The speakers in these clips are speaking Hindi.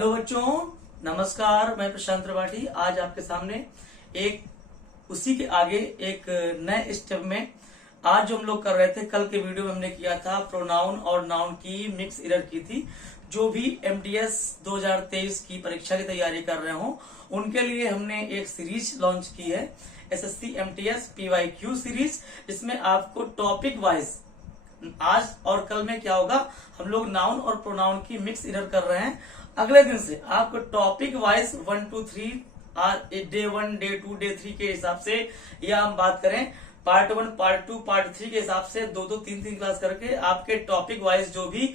हेलो बच्चों, नमस्कार। मैं प्रशांत त्रिपाठी आज आपके सामने एक उसी के आगे एक नए स्टेप में आज जो हम लोग कर रहे थे, कल के वीडियो में हमने किया था प्रोनाउन और नाउन की मिक्स एरर की थी। जो भी एमटीएस 2023 की परीक्षा की तैयारी कर रहे हो उनके लिए हमने एक सीरीज लॉन्च की है, एसएससी एमटीएस PYQ सीरीज। इसमें आपको टॉपिक वाइज आज और कल में क्या होगा, हम लोग नाउन और प्रोनाउन की मिक्स एरर कर रहे हैं। अगले दिन से आपको topic wise 1 2 3 day 1 day 2 day 3 के हिसाब से, या हम बात करें पार्ट 1 पार्ट 2 पार्ट 3 के हिसाब से 2 2 3 3 क्लास करके आपके टॉपिक वाइज जो भी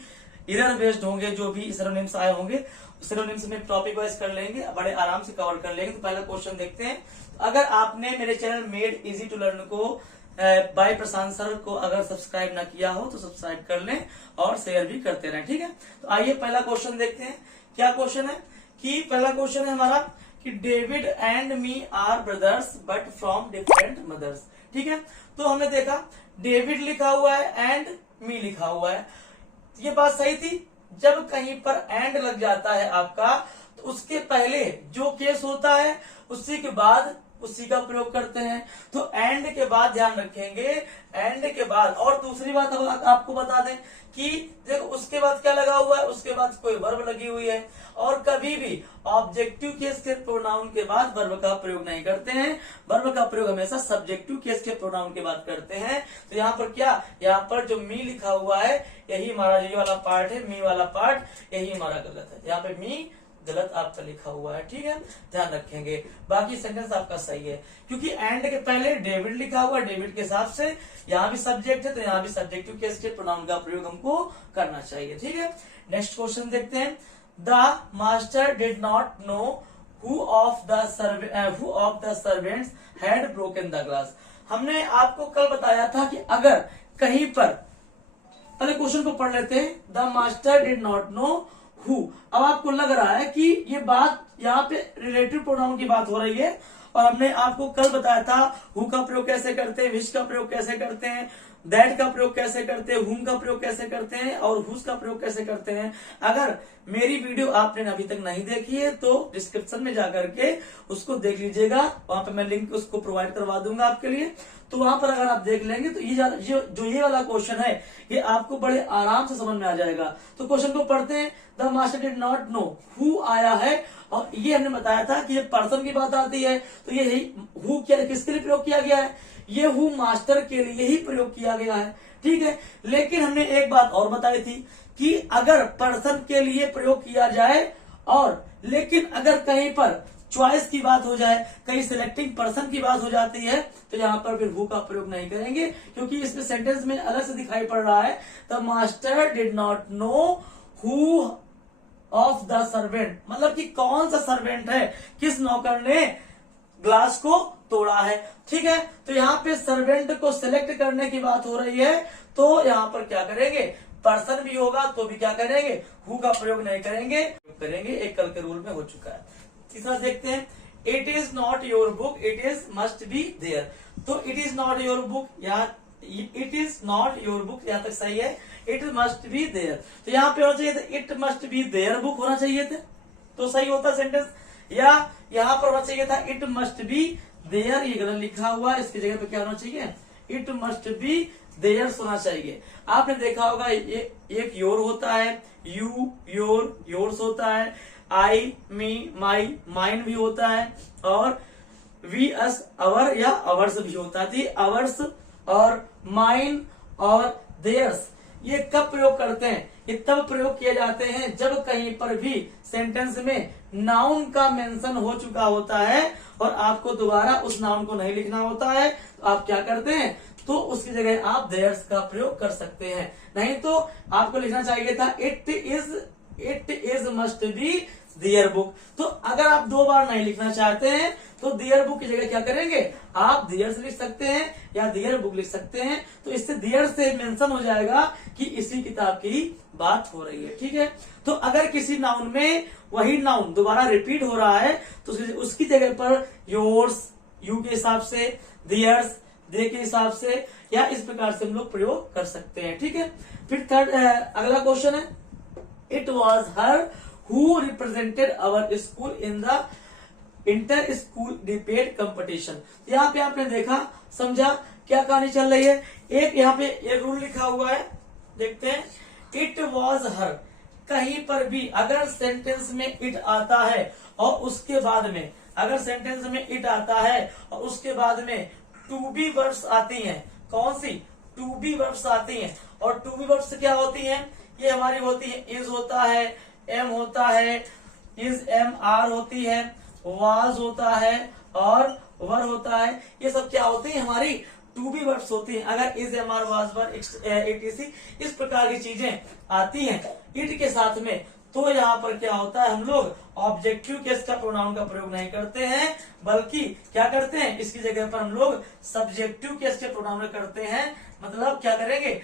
एरर बेस्ड होंगे, जो भी सिनोनिम्स आए होंगे, सिनोनिम्स में टॉपिक वाइज कर लेंगे, बड़े आराम से कवर कर लेंगे। तो पहला क्वेश्चन देखते हैं। अगर आपने मेरे channel made easy to learn को बाय प्रशांत सर को अगर सब्सक्राइब ना किया हो तो सब्सक्राइब कर लें और शेयर भी करते रहें, ठीक है। तो आइए पहला क्वेश्चन देखते हैं। क्या क्वेश्चन है कि पहला क्वेश्चन है हमारा कि David and me are brothers but from different mothers, ठीक है। तो हमने देखा डेविड लिखा हुआ है एंड मी लिखा हुआ है। ये बात सही थी। जब कहीं पर एंड लग जाता है आपका तो उसके पहले जो केस होता है उसी के बाद उसी का प्रयोग करते हैं। तो एंड के बाद ध्यान रखेंगे, एंड के बाद। और दूसरी बात अब आपको बता दें कि देखो उसके बाद क्या लगा हुआ है, उसके बाद कोई वर्ब लगी हुई है। और कभी भी ऑब्जेक्टिव केस के प्रोनाउन के बाद वर्ब का प्रयोग नहीं करते हैं। वर्ब का प्रयोग हमेशा सब्जेक्टिव केस के प्रोनाउन के बाद करते हैं। तो यहाँ पर क्या, यहाँ पर जो मी लिखा हुआ है यही हमारा ये वाला पार्ट है, मी वाला पार्ट यही हमारा गलत है। यहाँ पे मी गलत आपका लिखा हुआ है, ठीक है, ध्यान रखेंगे। बाकी सेंटेंस आपका सही है क्योंकि एंड के पहले डेविड लिखा हुआ है। डेविड के हिसाब से यहाँ भी सब्जेक्ट है तो यहाँ भी सब्जेक्टिव केस के प्रोनाउन का प्रयोग हमको करना चाहिए, ठीक है। नेक्स्ट क्वेश्चन देखते हैं। The master did not know who of the servants had broken the glass. हमने आपको कल बताया था कि अगर कहीं पर, पहले क्वेश्चन को पढ़ लेते हैं। The master did not know who. अब आपको लग रहा है कि ये बात यहाँ पे रिलेटिव प्रोनाउन की बात हो रही है, और हमने आपको कल बताया था हु का प्रयोग कैसे करते हैं, विच का प्रयोग कैसे करते हैं, दैट का प्रयोग कैसे करते हैं, हुम का प्रयोग कैसे करते हैं और हुज का प्रयोग कैसे करते हैं। अगर मेरी वीडियो आपने अभी तक नहीं देखी है तो डिस्क्रिप्शन में जाकर के उसको देख लीजिएगा, वहां पे मैं लिंक उसको प्रोवाइड करवा दूंगा आपके लिए। तो वहां पर अगर आप देख लेंगे तो ये वाला क्वेश्चन है ये आपको बड़े आराम से समझ में आ जाएगा। तो क्वेश्चन को पढ़ते हैं। The master did not know who आया है, और ये हमने बताया था कि ये पर्सन की बात आती है तो ये हु किसके लिए प्रयोग किया गया है, ये हु मास्टर के लिए ही प्रयोग किया गया है, ठीक है। लेकिन हमने एक बात और बताई थी कि अगर पर्सन के लिए प्रयोग किया जाए और लेकिन अगर कहीं पर चॉइस की बात हो जाए, कहीं सिलेक्टिंग पर्सन की बात हो जाती है तो यहाँ पर फिर हु का प्रयोग नहीं करेंगे, क्योंकि इसमें सेंटेंस में अलग से दिखाई पड़ रहा है the master did not know who of the servant, मतलब कि कौन सा सर्वेंट है, किस नौकर ने ग्लास को तोड़ा है, ठीक है। तो यहाँ पे सर्वेंट को सिलेक्ट करने की बात हो रही है तो यहाँ पर क्या करेंगे, पर्सन भी होगा तो भी क्या करेंगे, हु का प्रयोग नहीं करेंगे, एक कल के रूल में हो चुका है। तीसरा देखते हैं। It is not your book it is must be there. तो it is not your book, यहाँ it is not your book यहाँ तक सही है, इट मस्ट बी देयर। तो यहाँ पे होना चाहिए था it must be their book होना चाहिए था तो सही होता सेंटेंस, या यहाँ पर होना चाहिए था इट मस्ट बी देयर, ये गलत लिखा हुआ है, इसकी जगह पे क्या होना चाहिए, इट मस्ट बी देयर होना चाहिए। आपने देखा होगा एक योर होता है, यू योर योर्स होता है, आई मी माई माइन भी होता है, और वी अस अवर या अवर्स भी होता थी, अवर्स और माइन और देयर्स। ये कब प्रयोग करते हैं, ये तब प्रयोग किए जाते हैं जब कहीं पर भी सेंटेंस में नाउन का मेंशन हो चुका होता है और आपको दोबारा उस नाउन को नहीं लिखना होता है। तो आप क्या करते हैं, तो उसकी जगह आप देयर्स का प्रयोग कर सकते हैं। नहीं तो आपको लिखना चाहिए था it is must be their book. तो अगर आप दो बार नहीं लिखना चाहते हैं तो देयर बुक की जगह क्या करेंगे, आप देयर्स लिख सकते हैं या देयर बुक लिख सकते हैं। तो इससे देयर से मेंशन हो जाएगा कि इसी किताब की बात हो रही है, ठीक है। तो अगर किसी नाउन में वही नाउन दोबारा रिपीट हो रहा है तो उसकी जगह पर योर्स यू के हिसाब से, देयर्स दे के हिसाब से, या इस प्रकार से हम लोग प्रयोग कर सकते हैं, ठीक है। फिर थर्ड अगला क्वेश्चन है। It was her who represented our school in the inter school debate competition. यहाँ पे आपने देखा, समझा क्या कहानी चल रही है। एक यहाँ पे एक रूल लिखा हुआ है, देखते हैं। इट वॉज हर, कहीं पर भी अगर सेंटेंस में इट आता है और उसके बाद में, अगर सेंटेंस में इट आता है और उसके बाद में टू बी वर्ब्स आती हैं, कौन सी टू बी वर्ब्स आती हैं, और टू बी वर्ब्स क्या होती हैं, ये हमारी होती है इज होता है, एम होता है, इज एम आर होती है, वाज होता है और वर होता है। ये सब क्या होती है, हमारी टू बी वर्ब्स होती हैं। अगर is am are was were etc इस प्रकार की चीजें आती हैं इट के साथ में, तो यहाँ पर क्या होता है, हम लोग ऑब्जेक्टिव केस का प्रोनाउन का प्रयोग नहीं करते हैं, बल्कि क्या करते हैं, इसकी जगह पर हम लोग सब्जेक्टिव केस के प्रोनाउन करते हैं। मतलब क्या करेंगे,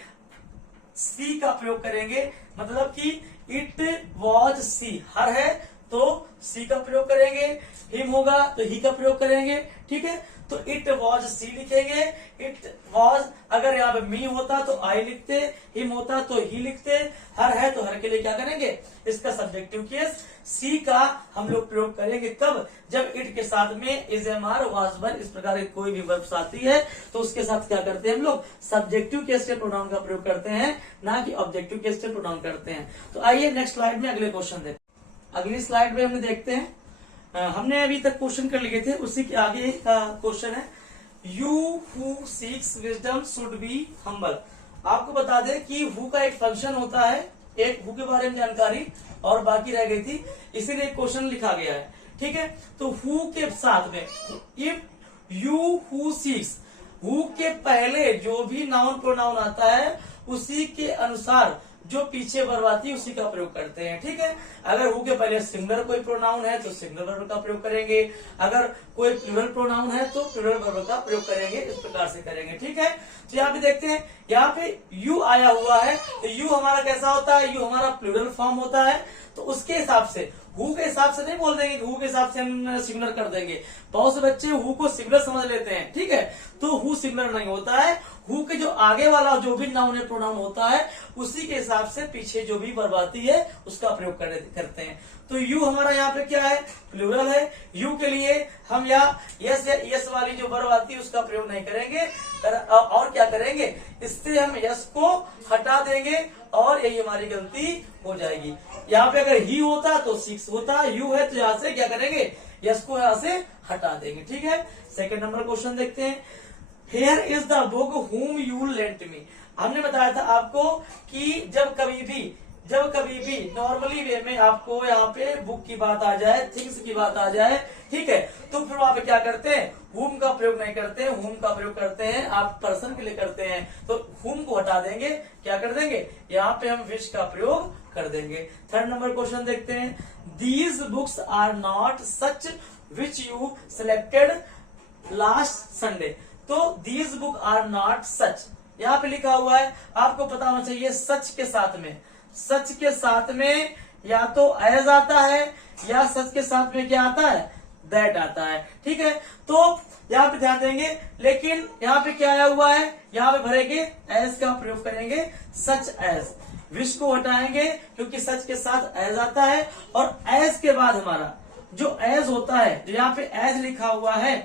सी का प्रयोग करेंगे। मतलब कि इट वॉज सी, हर है तो सी का प्रयोग करेंगे, हिम होगा तो ही का प्रयोग करेंगे, ठीक है। तो इट वॉज सी लिखेंगे, इट वॉज अगर यहाँ पे मी होता तो आई लिखते, हिम होता तो ही लिखते, हर है तो हर के लिए क्या करेंगे, इसका सब्जेक्टिव केस सी का हम लोग प्रयोग करेंगे। कब, जब इट के साथ में is am are was were इस प्रकार की कोई भी वर्ब्स आती है तो उसके साथ क्या करते हैं हम लोग, सब्जेक्टिव केस के प्रोनाउन का प्रयोग करते हैं, ना कि ऑब्जेक्टिव केस के प्रोनाउन करते हैं। तो आइए नेक्स्ट स्लाइड में अगले क्वेश्चन देखते हैं। अगली स्लाइड में हमने देखते हैं, हमने अभी तक क्वेश्चन कर लिए थे, उसी के आगे का क्वेश्चन है, you who seeks wisdom should be humble. आपको बता दें कि हु का एक फंक्शन होता है, एक हु के बारे में जानकारी और बाकी रह गई थी, इसीलिए क्वेश्चन लिखा गया है, ठीक है। तो हु के साथ में if you who seeks, who के पहले जो भी नाउन प्रोनाउन आता है उसी के अनुसार जो पीछे वर्ब आती है उसी का प्रयोग करते हैं, ठीक है। अगर हु के पहले सिंगुलर कोई प्रोनाउन है तो सिंगुलर वर्ब का प्रयोग करेंगे, अगर कोई प्लूरल प्रोनाउन है तो प्लूरल वर्ब का प्रयोग करेंगे, इस प्रकार से करेंगे, ठीक है। तो यहाँ पे देखते हैं, यहाँ पे यू आया हुआ है तो यू हमारा कैसा होता है, यू हमारा प्लूरल फॉर्म होता है, तो उसके हिसाब से हु के हिसाब से नहीं बोल देंगे, हु के हिसाब से हम सिंगुलर कर देंगे। बहुत से बच्चे हु को सिंगुलर समझ लेते हैं, ठीक है। तो हु सिंगुलर नहीं होता है, हु के जो आगे वाला जो भी नाउन है प्रोनाउन होता है उसी के हिसाब से पीछे जो भी वर्ब आती है उसका प्रयोग करते हैं। तो यू हमारा यहाँ पे क्या है, प्लूरल है। यू के लिए हम यहाँ यस या यस वाली जो वर्ब आती है उसका प्रयोग नहीं करेंगे, और क्या करेंगे, इससे हम यस को हटा देंगे और यही हमारी गलती हो जाएगी। यहाँ पे अगर ही होता तो सिक्स होता, यू है तो यहाँ से क्या करेंगे, यस को यहाँ से हटा देंगे, ठीक है। सेकंड नंबर क्वेश्चन देखते हैं, here is the book whom you lent me. हमने बताया था आपको कि जब कभी भी नॉर्मली वे में आपको यहाँ पे बुक की बात आ जाए, थिंग्स की बात आ जाए, ठीक है, तो फिर वहां पे क्या करते हैं, हुम का प्रयोग नहीं करते हैं, हुम का प्रयोग करते हैं आप पर्सन के लिए करते हैं, तो हुम को हटा देंगे, क्या कर देंगे, यहाँ पे हम विच का प्रयोग कर देंगे। थर्ड नंबर क्वेश्चन देखते हैं, these books are not such which you selected last Sunday. तो these book are not such, यहाँ पे लिखा हुआ है, आपको पता होना चाहिए सच के साथ में या तो एज आता है या सच के साथ में क्या आता है, दैट आता है, ठीक है। तो यहाँ पे ध्यान देंगे, लेकिन यहाँ पे क्या आया हुआ है, यहाँ पे भरेंगे एज का प्रयोग करेंगे, सच एज। विश को हटाएंगे क्योंकि सच के साथ एज आता है, और एज के बाद हमारा जो एज होता है, जो यहाँ पे एज लिखा हुआ है,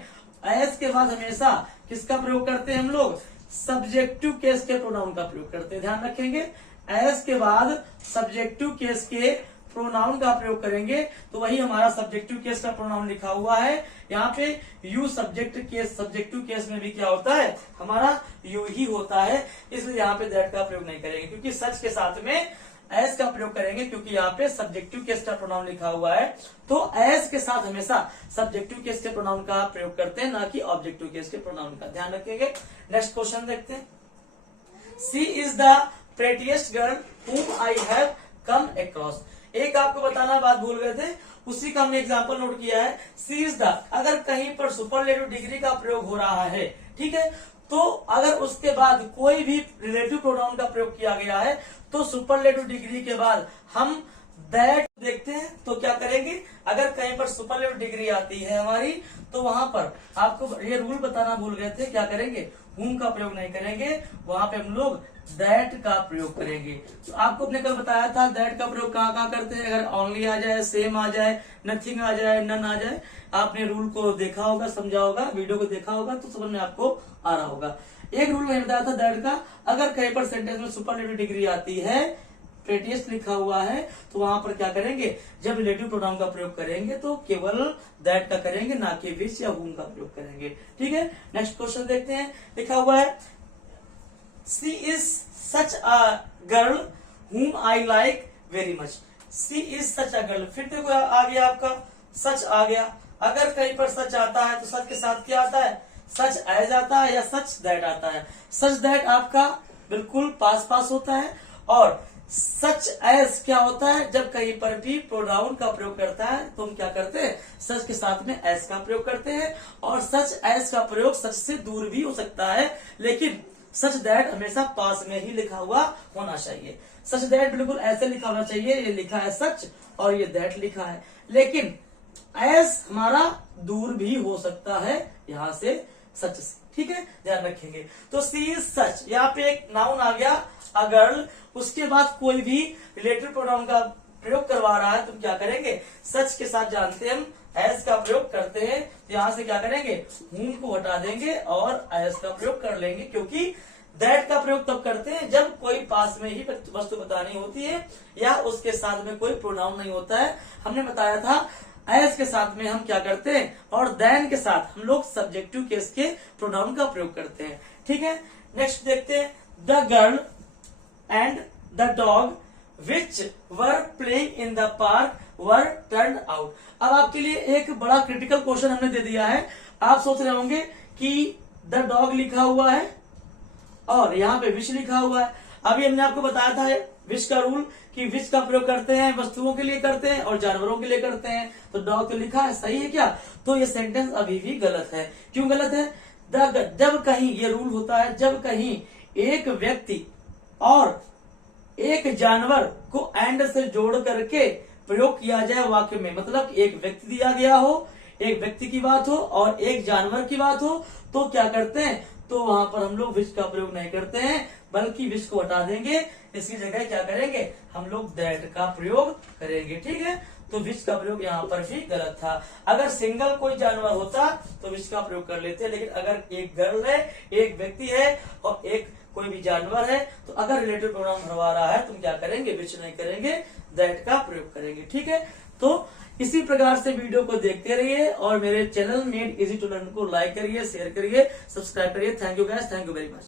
एज के बाद हमेशा किसका प्रयोग करते हैं हम लोग, सब्जेक्टिव केस के प्रोनाउन का प्रयोग करते हैं, ध्यान रखेंगे। एज के बाद सब्जेक्टिव केस के प्रोनाउन का प्रयोग करेंगे, तो वही हमारा सब्जेक्टिव केस का प्रोनाउन लिखा हुआ है। यहाँ पे यू सब्जेक्टिव केस में भी क्या होता है, हमारा यू ही होता है, इसलिए यहाँ पे दैट का प्रयोग नहीं करेंगे, क्योंकि सच के साथ में एज का प्रयोग करेंगे, क्योंकि यहाँ पे सब्जेक्टिव केस का प्रोनाउन लिखा हुआ है, तो एज के साथ हमेशा सब्जेक्टिव केस के प्रोनाउन का प्रयोग करते हैं, ना कि ऑब्जेक्टिव केस के प्रोनाउन का, ध्यान रखेंगे। नेक्स्ट क्वेश्चन देखते हैं, she is the prettiest girl whom I have come across। एक आपको बताना बात भूल गए थे, उसी का हमने एग्जाम्पल नोट किया है। सी इज द, अगर कहीं पर सुपरलेटिव डिग्री का प्रयोग हो रहा है, ठीक है, तो अगर उसके बाद कोई भी रिलेटिव प्रोनाउन का प्रयोग किया गया है तो सुपरलेटिव डिग्री के बाद हम दैट देखते हैं, तो क्या करेंगे, अगर कहीं पर सुपरलेटिव डिग्री आती है हमारी तो वहां पर आपको ये रूल बताना भूल गए थे, क्या करेंगे, whom का प्रयोग नहीं करेंगे, वहां पे हम लोग that का प्रयोग करेंगे। तो आपको अपने कल बताया था that का प्रयोग कहाँ कहाँ करते हैं। अगर only आ जाए, same आ जाए, nothing आ जाए, none आ जाए, आपने रूल को देखा होगा, समझा होगा, वीडियो को देखा होगा तो समझ में आपको आ रहा होगा। एक रूल मैंने बताया था दैट का, अगर कहीं पर सेंटेंस में सुपरलेटिव डिग्री आती है, प्रेटियस लिखा हुआ है, तो वहां पर क्या करेंगे, जब रिलेटिव प्रोनाउन का प्रयोग करेंगे तो केवल दैट का करेंगे, ना कि विच या whom का प्रयोग करेंगे। ठीक है, नेक्स्ट क्वेश्चन देखते हैं। लिखा हुआ है she is such a girl whom I like very much. She is such a girl, फिर देखो आ गया आपका सच आ गया। अगर कहीं पर सच आता है तो सच के साथ क्या आता है, सच एज आता है या सच दैट आता है। सच दैट आपका बिल्कुल पास पास होता है, और सच एज क्या होता है, जब कहीं पर भी प्रोनाउन का प्रयोग करता है तो हम क्या करते हैं, सच के साथ में एज का प्रयोग करते हैं। और सच एज का प्रयोग सच से दूर भी हो सकता है, लेकिन सच दैट हमेशा पास में ही लिखा हुआ होना चाहिए। सच दैट बिल्कुल ऐसे लिखा होना चाहिए, ये लिखा है सच और ये दैट लिखा है, लेकिन एज हमारा दूर भी हो सकता है यहां से सच से। ठीक है, ध्यान रखेंगे। तो सी इज सच, यहाँ पे एक नाउन आ गया अ गर्ल, उसके बाद कोई भी रिलेटिव प्रोनाउन का प्रयोग करवा रहा है तो क्या करेंगे, सच के साथ जानते हैं हम एज का प्रयोग करते हैं, तो यहाँ से क्या करेंगे, whom को हटा देंगे और एज का प्रयोग कर लेंगे, क्योंकि दैट का प्रयोग तब करते हैं जब कोई पास में ही वस्तु बतानी होती है या उसके साथ में कोई प्रोनाउन नहीं होता है। हमने बताया था एज के साथ में हम क्या करते हैं, और देन के साथ हम लोग सब्जेक्टिव केस के प्रोनाउन का प्रयोग करते हैं। ठीक है, नेक्स्ट देखते हैं। The girl and the dog which were playing in the park were turn out. अब आपके लिए एक बड़ा क्रिटिकल क्वेश्चन हमने दे दिया है। आप सोच रहे होंगे कि द डॉग लिखा हुआ है और यहाँ पे विच लिखा हुआ है। अभी हमने आपको बताया था विच का रूल, कि विच का प्रयोग करते हैं वस्तुओं के लिए करते हैं और जानवरों के लिए करते हैं। तो डॉग तो लिखा है, सही है क्या, तो ये सेंटेंस अभी भी गलत है। क्यों गलत है, जब कहीं ये रूल होता है, जब कहीं एक व्यक्ति और एक जानवर को एंड से जोड़ करके प्रयोग किया जाए वाक्य में, मतलब एक व्यक्ति दिया गया हो, एक व्यक्ति की बात हो और एक जानवर की बात हो, तो क्या करते हैं, तो वहां पर हम लोग विच का प्रयोग नहीं करते हैं, बल्कि विच को हटा देंगे। इसकी जगह क्या करेंगे, हम लोग दैट का प्रयोग करेंगे। ठीक है, तो विच का प्रयोग यहाँ पर भी गलत था। अगर सिंगल कोई जानवर होता तो विच का प्रयोग कर लेते, लेकिन अगर एक गर्ल है, एक व्यक्ति है और एक कोई भी जानवर है, तो अगर रिलेटिव प्रोनाउन भरवा रहा है तो हम क्या करेंगे, विच नहीं करेंगे, दैट का प्रयोग करेंगे। ठीक है, तो इसी प्रकार से वीडियो को देखते रहिए और मेरे channel made easy to learn को लाइक करिए, शेयर करिए, सब्सक्राइब करिए। Thank you guys, thank you very much.